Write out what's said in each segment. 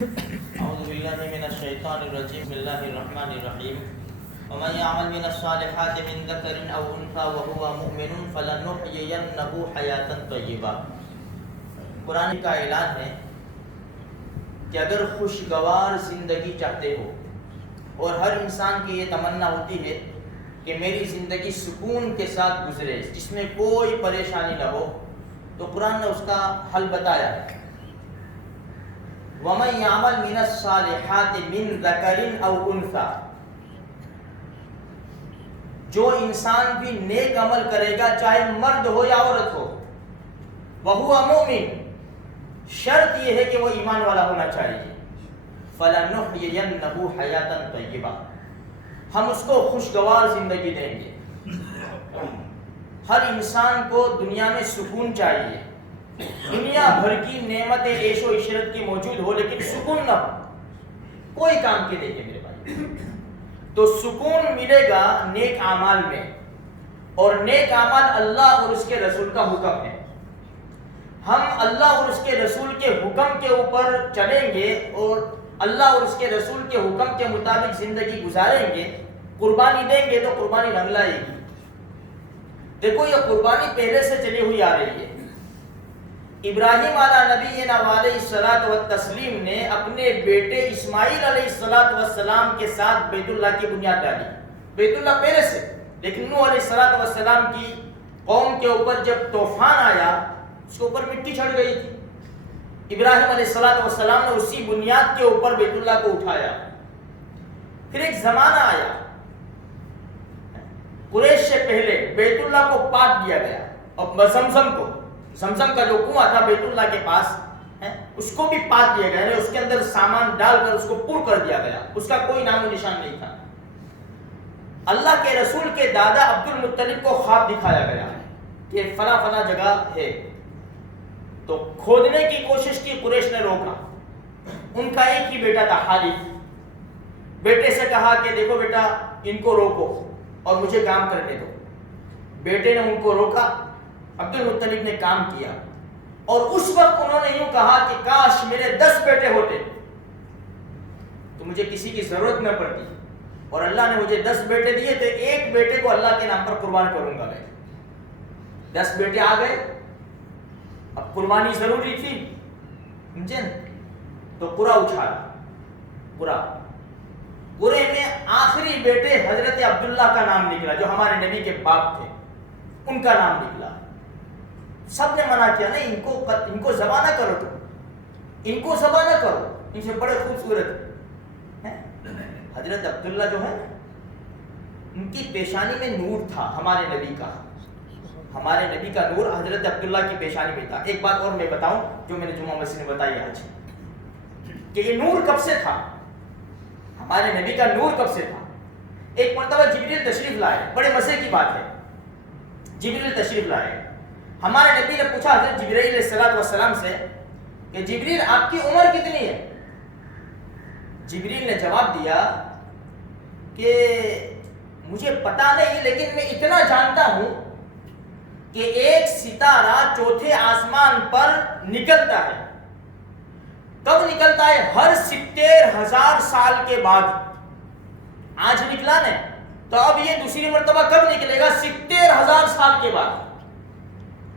اعوذ باللہ من الشیطان الرجیم بسم اللہ الرحمن الرحیم ومن يعمل من الصالحات من ذکر او انثى وهو مؤمن فلنحيينه حیاتا طیبہ۔ قرآن کا اعلان ہے کہ اگر خوشگوار زندگی چاہتے ہو، اور ہر انسان کی یہ تمنا ہوتی ہے کہ میری زندگی سکون کے ساتھ گزرے، جس میں کوئی پریشانی نہ ہو، تو قرآن نے اس کا حل بتایا ہے۔ وَمَن يَعْمَلْ مِنَ الصَّالِحَاتِ مِن ذَكَرٍ أَوْ أُنثَىٰ، جو انسان بھی نیک عمل کرے گا، چاہے مرد ہو یا عورت ہو، وَهُوَ مُؤْمِن، شرط یہ ہے کہ وہ ایمان والا ہونا چاہیے۔ فَلَنُحْيِيَنَّهُ حَيَاةً طَيِّبَةً، ہم اس کو خوشگوار زندگی دیں گے۔ ہر انسان کو دنیا میں سکون چاہیے، دنیا بھر کی نعمتیں عیش و عشرت کی موجود ہو، لیکن سکون نہ ہو، کوئی کام کے دیکھے میرے بھائی۔ تو سکون ملے گا نیک اعمال میں، اور نیک اعمال اللہ اور اس کے رسول کا حکم ہے۔ ہم اللہ اور اس کے رسول کے حکم کے اوپر چلیں گے اور اللہ اور اس کے رسول کے حکم کے مطابق زندگی گزاریں گے، قربانی دیں گے تو قربانی رنگ لائے گی۔ دیکھو یہ قربانی پہلے سے چلی ہوئی آ رہی ہے۔ ابراہیم علیہ نبینا علیہ الصلوۃ والتسلیم نے اپنے بیٹے اسماعیل علیہ الصلوۃ والسلام کے ساتھ بیت اللہ کی بنیاد ڈالی۔ بیت اللہ پہلے سے، لیکن نوح علیہ الصلوۃ والسلام کی قوم کے اوپر جب طوفان آیا، اس کے اوپر مٹی چڑھ گئی تھی۔ ابراہیم علیہ الصلوۃ والسلام نے اسی بنیاد کے اوپر بیت اللہ کو اٹھایا۔ پھر ایک زمانہ آیا، قریش سے پہلے بیت اللہ کو پاٹ دیا گیا، اور زمزم کا جو کنواں تھا بیت اللہ کے پاس، اس کو بھی پاٹ دیا گیا، اس کے اندر سامان ڈال کر اس کو پر کر دیا گیا، اس کا کوئی نام و نشان نہیں تھا۔ اللہ کے رسول کے دادا عبد المطلب کو خواب دکھایا گیا کہ فلاں فلاں جگہ ہے، تو کھودنے کی کوشش کی، قریش نے روکا۔ ان کا ایک ہی بیٹا تھا حارث، بیٹے سے کہا کہ دیکھو بیٹا ان کو روکو اور مجھے کام کرنے دو۔ بیٹے نے ان کو روکا، عبد المطلب نے کام کیا، اور اس وقت انہوں نے یوں کہا کہ کاش میرے 10 بیٹے ہوتے تو مجھے کسی کی ضرورت نہ پڑتی، اور اللہ نے مجھے 10 بیٹے دیے تو ایک بیٹے کو اللہ کے نام پر قربان کروں گا میں۔ 10 بیٹے آ گئے، اب قربانی ضروری تھی، سمجھے؟ تو قرا اچھالا، قرے میں آخری بیٹے حضرت عبداللہ کا نام نکلا، جو ہمارے نبی کے باپ تھے، ان کا نام نکلا۔ سب نے منع کیا، نہیں ان کو ذبح نہ کرو، ان کو ذبح نہ کرو، ان سے بڑے خوبصورت ہیں۔ حضرت عبداللہ جو ہے ان کی پیشانی میں نور تھا، ہمارے نبی کا نور حضرت عبداللہ کی پیشانی میں تھا۔ ایک بات اور میں بتاؤں جو میں نے جمعہ مسجد میں بتائی آج، کہ یہ نور کب سے تھا، ہمارے نبی کا نور کب سے تھا۔ ایک مرتبہ جبریل تشریف لائے، بڑے مزے کی بات ہے، جبریل تشریف لائے۔ ہمارے نبی نے پوچھا حضرت جبرائیل علیہ الصلوۃ والسلام سے کہ جبریل آپ کی عمر کتنی ہے؟ جبریل نے جواب دیا کہ مجھے پتا نہیں، لیکن میں اتنا جانتا ہوں کہ ایک ستارہ چوتھے آسمان پر نکلتا ہے۔ کب نکلتا ہے؟ ہر 70,000 سال کے بعد۔ آج نکلا نا، تو اب یہ دوسری مرتبہ کب نکلے گا؟ 70,000 سال کے بعد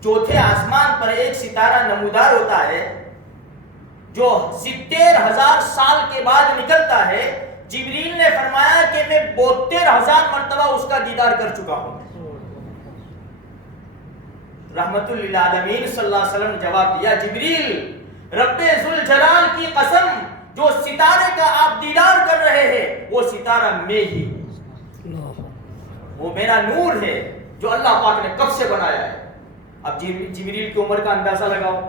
چوتھے آسمان پر ایک ستارہ نمودار ہوتا ہے، جو 70,000 سال کے بعد نکلتا ہے۔ جبریل نے فرمایا کہ میں 72,000 مرتبہ اس کا دیدار کر چکا ہوں۔ رحمت للعالمین صلی اللہ علیہ وسلم نے جواب دیا، جبریل رب ذوالجلال کی قسم، جو ستارے کا آپ دیدار کر رہے ہیں وہ ستارہ میں ہی، وہ میرا نور ہے جو اللہ پاک نے کب سے بنایا ہے۔ اب جبریل کی عمر کا اندازہ لگاؤ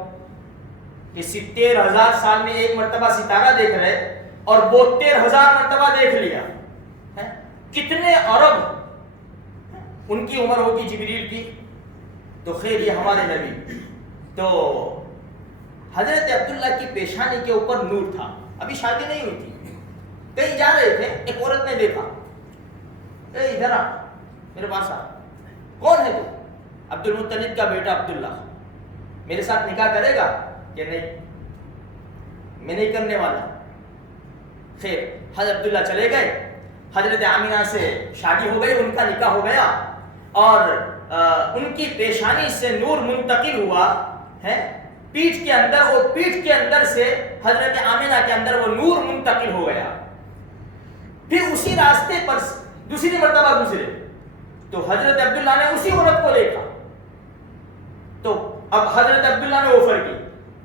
کہ 70,000 سال میں ایک مرتبہ ستارہ دیکھ رہے اور 72,000 مرتبہ دیکھ لیا، کتنے ارب ان کی عمر ہوگی جبریل کی۔ تو خیر یہ ہمارے نبی، تو حضرت عبداللہ کی پیشانی کے اوپر نور تھا، ابھی شادی نہیں ہوئی تھی، کہیں جا رہے تھے، ایک عورت نے دیکھا، اے ادھر آ، میرے پاس آ، کون ہے تو؟ عبد المطلب کا بیٹا عبداللہ، میرے ساتھ نکاح کرے گا کہ نہیں؟ میں نہیں کرنے والا۔ خیر حضرت عبداللہ چلے گئے، حضرت آمینہ سے شادی ہو گئی، ان کا نکاح ہو گیا اور ان کی پیشانی سے نور منتقل ہوا ہے پیٹھ کے اندر، اور پیٹھ کے اندر سے حضرت آمینہ کے اندر وہ نور منتقل ہو گیا۔ پھر اسی راستے پر دوسری مرتبہ گزرے تو حضرت عبداللہ نے اسی عورت کو دیکھا، تو اب حضرت عبداللہ نے آفر کی،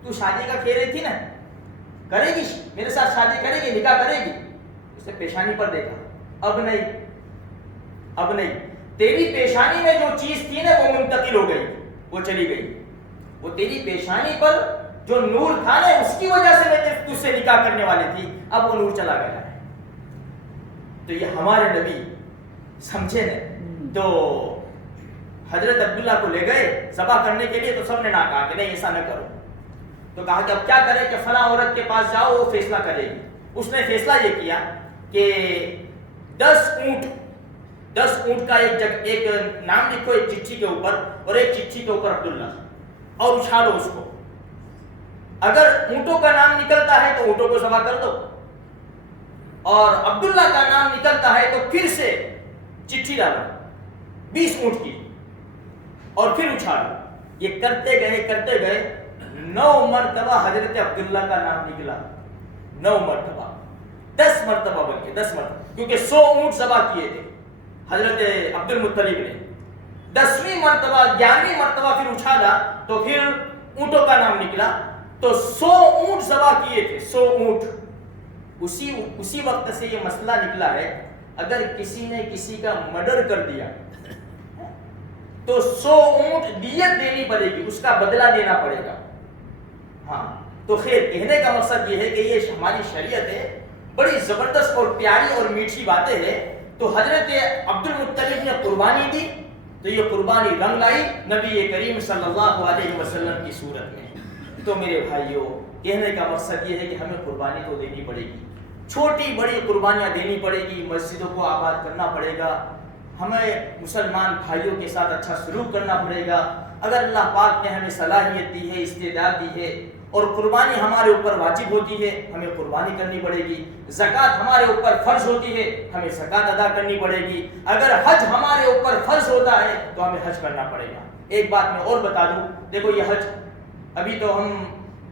تو شادی کا کہہ رہی تھی نا، کرے گی میرے ساتھ شادی کرے گی، نکاح کرے گی؟ اس نے پیشانی پر دیکھا، اب نہیں، اب نہیں، تیری پیشانی میں جو چیز تھی نا وہ منتقل ہو گئی، وہ چلی گئی، وہ تیری پیشانی پر جو نور تھا نا اس کی وجہ سے میں تجھ سے نکاح کرنے والی تھی، اب وہ نور چلا گیا ہے۔ تو یہ ہمارے نبی سمجھے نا، تو حضرت عبداللہ کو لے گئے ذبح کرنے کے لیے، تو سب نے نہ کہا کہ نہیں ایسا نہ کرو، تو کہا کہ اب کیا کریں کہ فلاں عورت کے پاس جاؤ، وہ فیصلہ کرے گی۔ اس نے فیصلہ یہ کیا کہ 10 اونٹ کا ایک نام لکھو ایک چٹھی کے اوپر، اور ایک چٹھی کے اوپر عبداللہ، اور اچھالو اس کو، اگر اونٹوں کا نام نکلتا ہے تو اونٹوں کو ذبح کر دو، اور عبداللہ کا نام نکلتا ہے تو پھر سے چٹھی ڈالو 20 اونٹ کی، اور پھر اچھالو۔ یہ کرتے گئے 9 مرتبہ حضرت عبداللہ کا نام نکلا، 9 مرتبہ، 10 مرتبہ بلکہ 10 مرتبہ، کیونکہ 100 اونٹ ذبح کیے تھے حضرت عبد المطلب نے، 10ویں مرتبہ 11ویں مرتبہ پھر اچھالا تو پھر اونٹوں کا نام نکلا، تو 100 اونٹ ذبح کیے تھے، 100 اونٹ۔ اسی وقت سے یہ مسئلہ نکلا ہے، اگر کسی نے کسی کا مرڈر کر دیا تو 100 اونٹ دیت دینی پڑے گی، اس کا بدلہ دینا پڑے گا۔ ہاں تو خیر کہنے کا مقصد یہ ہے کہ یہ ہماری شریعت ہے، بڑی زبردست اور پیاری اور میٹھی باتیں ہیں۔ تو حضرت عبد المطلب نے قربانی دی، تو یہ قربانی رنگ لائی نبی کریم صلی اللہ علیہ وسلم کی صورت میں۔ تو میرے بھائیوں کہنے کا مقصد یہ ہے کہ ہمیں قربانی تو دینی پڑے گی، چھوٹی بڑی قربانیاں دینی پڑے گی، مسجدوں کو آباد کرنا پڑے گا، ہمیں مسلمان بھائیوں کے ساتھ اچھا سلوک کرنا پڑے گا۔ اگر اللہ پاک نے ہمیں صلاحیت دی ہے، استعداد دی ہے، اور قربانی ہمارے اوپر واجب ہوتی ہے، ہمیں قربانی کرنی پڑے گی۔ زکوٰۃ ہمارے اوپر فرض ہوتی ہے، ہمیں زکوٰۃ ادا کرنی پڑے گی۔ اگر حج ہمارے اوپر فرض ہوتا ہے تو ہمیں حج کرنا پڑے گا۔ ایک بات میں اور بتا دوں، دیکھو یہ حج ابھی تو ہم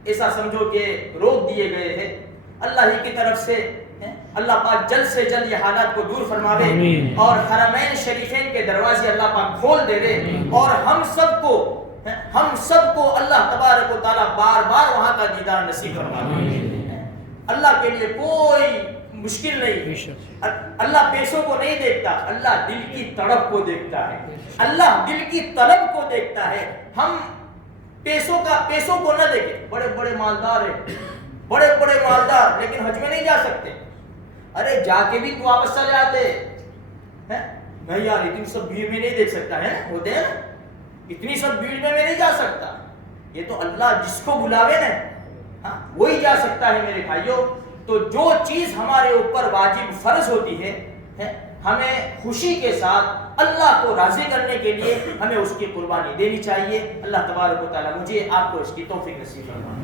ایسا سمجھو کہ روک دیے گئے ہیں، اللہ ہی کی طرف سے اللہ پاک جلد سے جلد یہ حالات کو دور فرماوے، اور حرمین شریفین کے دروازے اللہ پاک کھول دے دے، اور ہم سب کو اللہ تبارک و تعالیٰ بار بار وہاں کا دیدار نصیب فرمائے۔ اللہ کے لیے کوئی مشکل نہیں، اللہ پیسوں کو نہیں دیکھتا، اللہ دل کی تڑپ کو دیکھتا ہے، اللہ دل کی طلب کو دیکھتا ہے۔ ہم پیسوں کو نہ دیکھیں، بڑے بڑے مالدار ہیں، بڑے بڑے مالدار، لیکن حج میں نہیں جا سکتے، ارے جا کے بھی واپس چلے آتے ہیں، نہیں یار اتنی سب بھیڑ میں نہیں دیکھ سکتا ہے، ہوتے ہیں اتنی سب بھیڑ میں نہیں جا سکتا، یہ تو اللہ جس کو بلاوے نا وہی جا سکتا ہے میرے بھائیوں۔ تو جو چیز ہمارے اوپر واجب فرض ہوتی ہے، ہمیں خوشی کے ساتھ اللہ کو راضی کرنے کے لیے ہمیں اس کی قربانی دینی چاہیے۔ اللہ تبارک و تعالیٰ مجھے آپ کو اس کی توفیق نصیب فرمائے۔